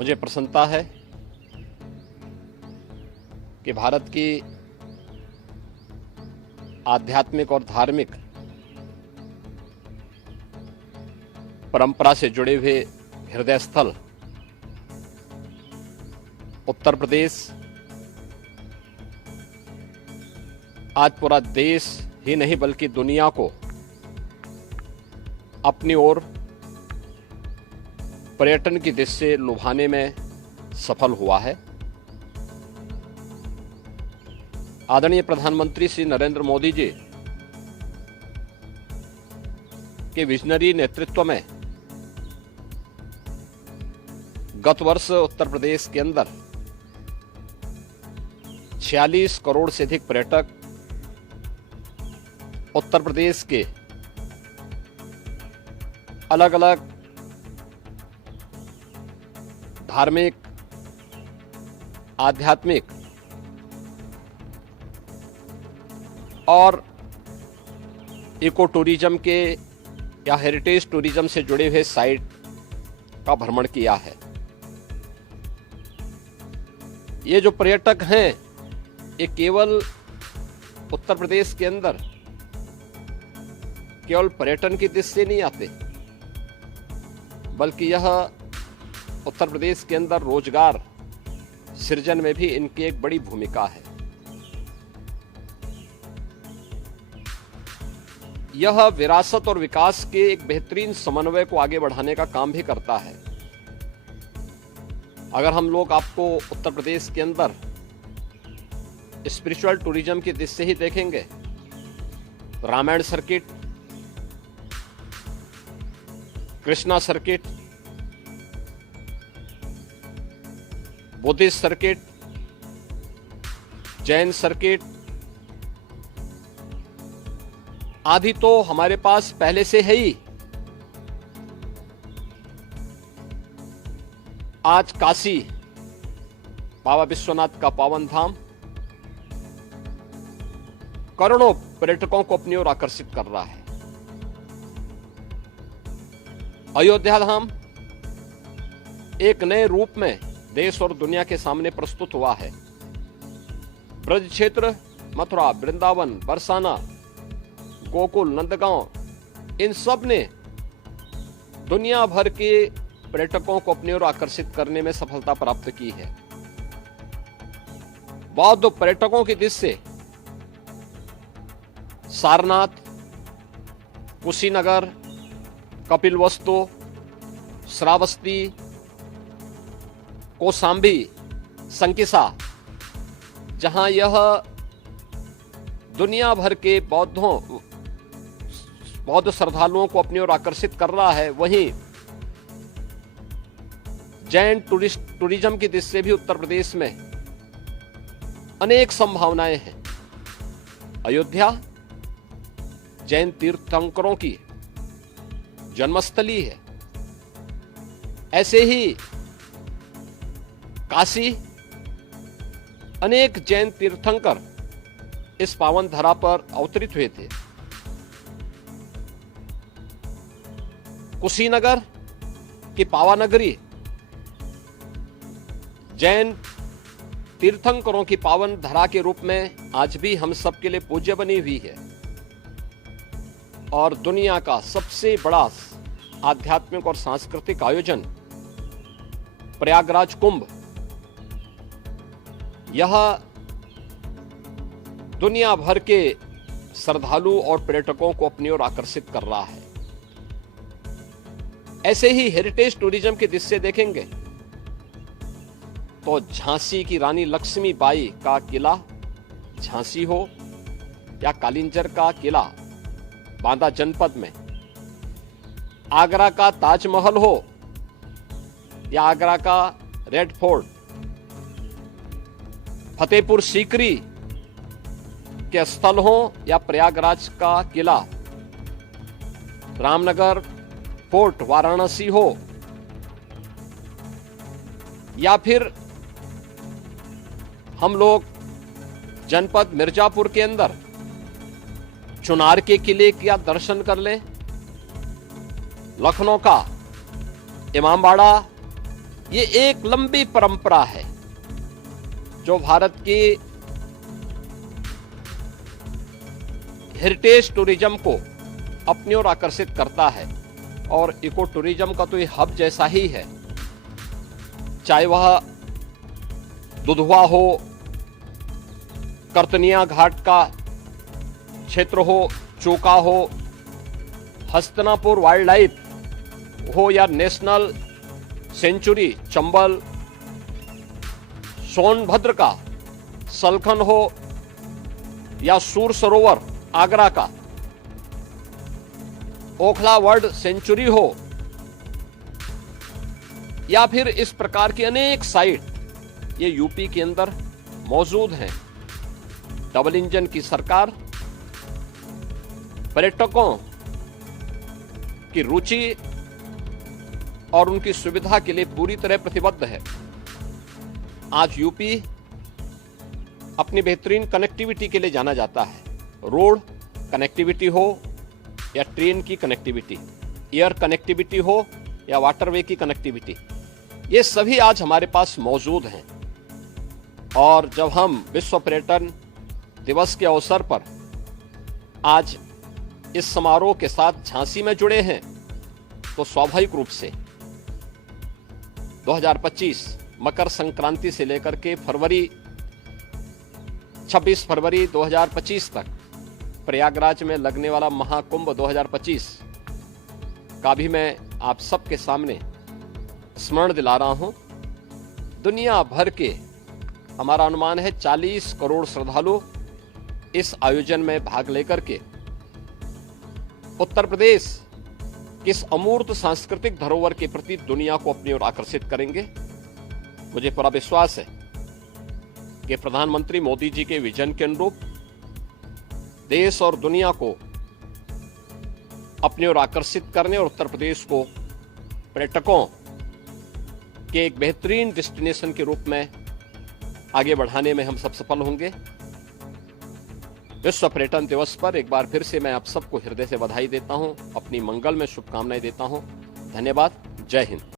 मुझे प्रसन्नता है कि भारत की आध्यात्मिक और धार्मिक परंपरा से जुड़े हुए हृदय स्थल उत्तर प्रदेश आज पूरा देश ही नहीं बल्कि दुनिया को अपनी ओर पर्यटन की दृष्टि से लुभाने में सफल हुआ है। आदरणीय प्रधानमंत्री श्री नरेंद्र मोदी जी के विजनरी नेतृत्व में गत वर्ष उत्तर प्रदेश के अंदर 46 करोड़ से अधिक पर्यटक उत्तर प्रदेश के अलग अलग धार्मिक, आध्यात्मिक और इको टूरिज्म के या हेरिटेज टूरिज्म से जुड़े हुए साइट का भ्रमण किया है। ये जो पर्यटक हैं ये केवल उत्तर प्रदेश के अंदर केवल पर्यटन की दृष्टि से नहीं आते, बल्कि यह उत्तर प्रदेश के अंदर रोजगार सृजन में भी इनकी एक बड़ी भूमिका है। यह विरासत और विकास के एक बेहतरीन समन्वय को आगे बढ़ाने का काम भी करता है। अगर हम लोग आपको उत्तर प्रदेश के अंदर स्पिरिचुअल टूरिज्म की दृष्टि से ही देखेंगे, Ramayana circuit, Krishna circuit, Buddhist circuit, Jain circuit आदि तो हमारे पास पहले से है ही। आज काशी बाबा विश्वनाथ का पावन धाम करोड़ों पर्यटकों को अपनी ओर आकर्षित कर रहा है। अयोध्या धाम एक नए रूप में देश और दुनिया के सामने प्रस्तुत हुआ है। ब्रज क्षेत्र, मथुरा, वृंदावन, बरसाना, गोकुल, नंदगांव इन सब ने दुनिया भर के पर्यटकों को अपनी ओर आकर्षित करने में सफलता प्राप्त की है। बौद्ध पर्यटकों की दृष्टि से सारनाथ, कुशीनगर, कपिलवस्तु, श्रावस्ती, कोसांबी, संकिसा, जहां यह दुनिया भर के बौद्ध श्रद्धालुओं को अपनी ओर आकर्षित कर रहा है, वहीं जैन टूरिज्म की दृष्टि से भी उत्तर प्रदेश में अनेक संभावनाएं हैं। अयोध्या जैन तीर्थंकरों की जन्मस्थली है। ऐसे ही काशी, अनेक जैन तीर्थंकर इस पावन धरा पर अवतरित हुए थे। कुशीनगर की पावानगरी जैन तीर्थंकरों की पावन धरा के रूप में आज भी हम सबके लिए पूज्य बनी हुई है और दुनिया का सबसे बड़ा आध्यात्मिक और सांस्कृतिक आयोजन प्रयागराज कुंभ, यह दुनिया भर के श्रद्धालु और पर्यटकों को अपनी ओर आकर्षित कर रहा है। ऐसे ही हेरिटेज टूरिज्म की दृष्टि से देखेंगे तो झांसी की रानी लक्ष्मीबाई का किला झांसी हो या कालिंजर का किला बांदा जनपद में, आगरा का ताजमहल हो या आगरा का रेड फोर्ट, फतेहपुर सीकरी के स्थल हो या प्रयागराज का किला, रामनगर फोर्ट वाराणसी हो या फिर हम लोग जनपद मिर्जापुर के अंदर चुनार के किले का दर्शन कर लें, लखनऊ का इमामबाड़ा ये एक लंबी परंपरा है जो भारत की हेरिटेज टूरिज्म को अपनी ओर आकर्षित करता है और इको टूरिज्म का तो ये हब जैसा ही है। चाहे वह दुधवा हो, करतनिया घाट का क्षेत्र हो, चोका हो, हस्तिनापुर वाइल्ड लाइफ हो या नेशनल सेंचुरी चंबल, सोनभद्र का सलखन हो या सूर सरोवर आगरा का, ओखला वर्ल्ड सेंचुरी हो या फिर इस प्रकार की अनेक साइट ये यूपी के अंदर मौजूद हैं। डबल इंजन की सरकार पर्यटकों की रुचि और उनकी सुविधा के लिए पूरी तरह प्रतिबद्ध है। आज यूपी अपनी बेहतरीन कनेक्टिविटी के लिए जाना जाता है। रोड कनेक्टिविटी हो या ट्रेन की कनेक्टिविटी, एयर कनेक्टिविटी हो या वाटरवे की कनेक्टिविटी, ये सभी आज हमारे पास मौजूद हैं। और जब हम विश्व पर्यटन दिवस के अवसर पर आज इस समारोह के साथ झांसी में जुड़े हैं तो स्वाभाविक रूप से 2025 मकर संक्रांति से लेकर के 26 फरवरी 2025 तक प्रयागराज में लगने वाला महाकुंभ 2025 का भी मैं आप सबके सामने स्मरण दिला रहा हूं। दुनिया भर के हमारा अनुमान है 40 करोड़ श्रद्धालु इस आयोजन में भाग लेकर के उत्तर प्रदेश की इस अमूर्त सांस्कृतिक धरोहर के प्रति दुनिया को अपनी ओर आकर्षित करेंगे। मुझे पूरा विश्वास है कि प्रधानमंत्री मोदी जी के विजन के अनुरूप देश और दुनिया को अपनी ओर आकर्षित करने और उत्तर प्रदेश को पर्यटकों के एक बेहतरीन डेस्टिनेशन के रूप में आगे बढ़ाने में हम सब सफल होंगे। विश्व पर्यटन दिवस पर एक बार फिर से मैं आप सबको हृदय से बधाई देता हूं, अपनी मंगल में शुभकामनाएं देता हूं। धन्यवाद। जय हिंद।